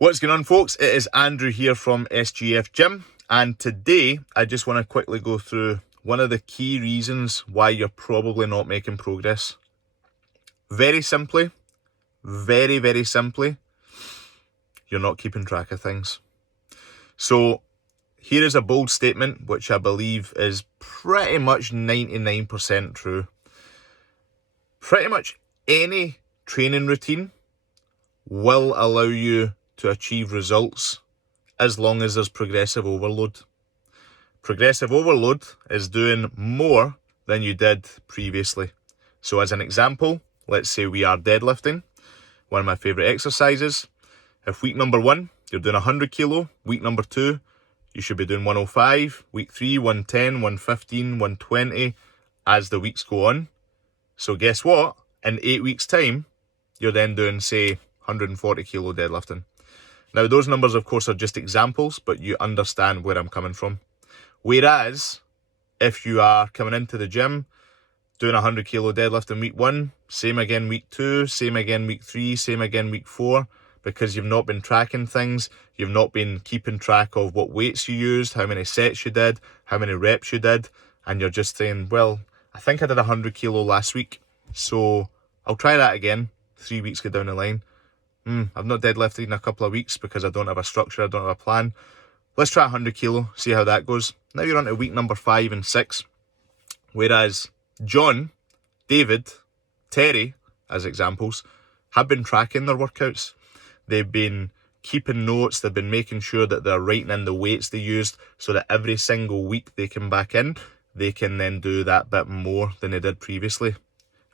What's going on, folks? It is Andrew here from SGF Gym, and today I just want to quickly go through one of the key reasons why you're probably not making progress. Very simply, very simply, you're not keeping track of things. So here is a bold statement which I believe is pretty much 99% true. Pretty much any training routine will allow you to achieve results as long as there's progressive overload. Progressive overload is doing more than you did previously. So as an example, let's say we are deadlifting, one of my favourite exercises. If week number 1, you're doing 100 kilo, week number 2, you should be doing 105, week 3, 110, 115, 120, as the weeks go on. So guess what? In 8 weeks' time, you're then doing, say, 140 kilo deadlifting. Now, those numbers, of course, are just examples, but you understand where I'm coming from. Whereas, if you are coming into the gym, doing 100 kilo deadlift in week 1, same again week 2, same again week 3, same again week 4, because you've not been tracking things, you've not been keeping track of what weights you used, how many sets you did, how many reps you did, and you're just saying, well, I think I did 100 kilo last week, so I'll try that again 3 weeks go down the line. I've not deadlifted in a couple of weeks because I don't have a structure, I don't have a plan. Let's try 100 kilo, see how that goes. Now you're on to week number 5 and 6. Whereas John, David, Terry, as examples, have been tracking their workouts. They've been keeping notes, they've been making sure that they're writing in the weights they used so that every single week they come back in, they can then do that bit more than they did previously.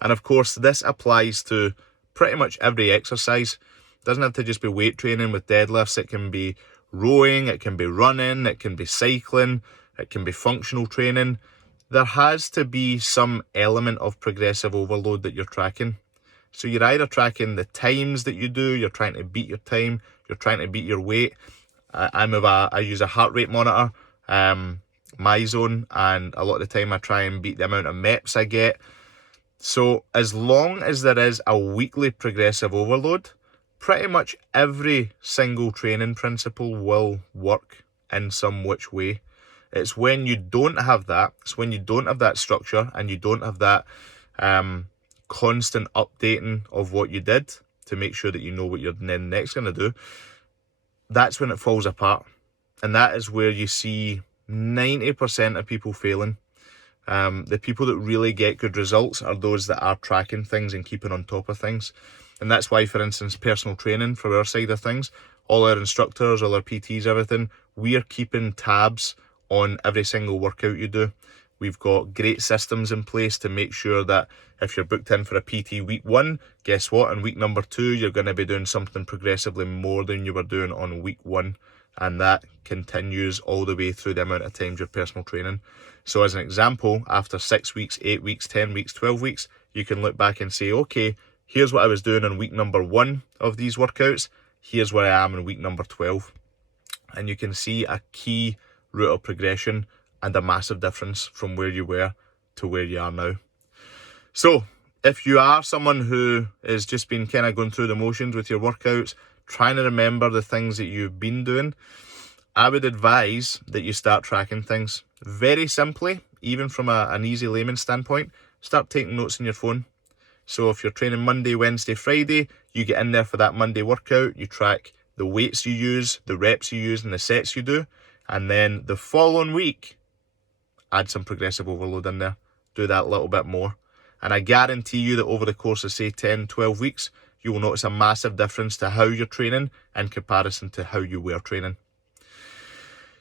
And of course, this applies to pretty much every exercise. It doesn't have to just be weight training with deadlifts. It can be rowing, it can be running, it can be cycling, it can be functional training. There has to be some element of progressive overload that you're tracking. So you're either tracking the times that you do, you're trying to beat your time, you're trying to beat your weight. I use a heart rate monitor, MyZone, and a lot of the time I try and beat the amount of MEPs I get. So as long as there is a weekly progressive overload, pretty much every single training principle will work in some which way. It's when you don't have that, it's when you don't have that structure and you don't have that constant updating of what you did to make sure that you know what you're then next going to do, that's when it falls apart. And that is where you see 90% of people failing. The people that really get good results are those that are tracking things and keeping on top of things. And that's why, for instance, personal training, from our side of things, all our instructors, all our PTs, everything, we are keeping tabs on every single workout you do. We've got great systems in place to make sure that if you're booked in for a PT week 1, guess what? In week number 2, you're going to be doing something progressively more than you were doing on week 1. And that continues all the way through the amount of times you're personal training. So as an example, after 6 weeks, 8 weeks, 10 weeks, 12 weeks, you can look back and say, okay, here's what I was doing in week number 1 of these workouts. Here's where I am in week number 12. And you can see a key route of progression and a massive difference from where you were to where you are now. So if you are someone who has just been kind of going through the motions with your workouts, trying to remember the things that you've been doing, I would advise that you start tracking things. Very simply, even from an easy layman standpoint, start taking notes on your phone. So if you're training Monday, Wednesday, Friday, you get in there for that Monday workout, you track the weights you use, the reps you use, and the sets you do. And then the following week, add some progressive overload in there. Do that a little bit more. And I guarantee you that over the course of, say, 10, 12 weeks, you will notice a massive difference to how you're training in comparison to how you were training.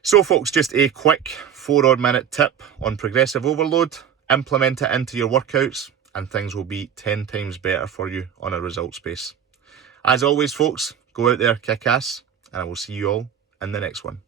So folks, just a quick 4-odd minute tip on progressive overload. Implement it into your workouts and things will be 10 times better for you on a results base. As always, folks, go out there, kick ass, and I will see you all in the next one.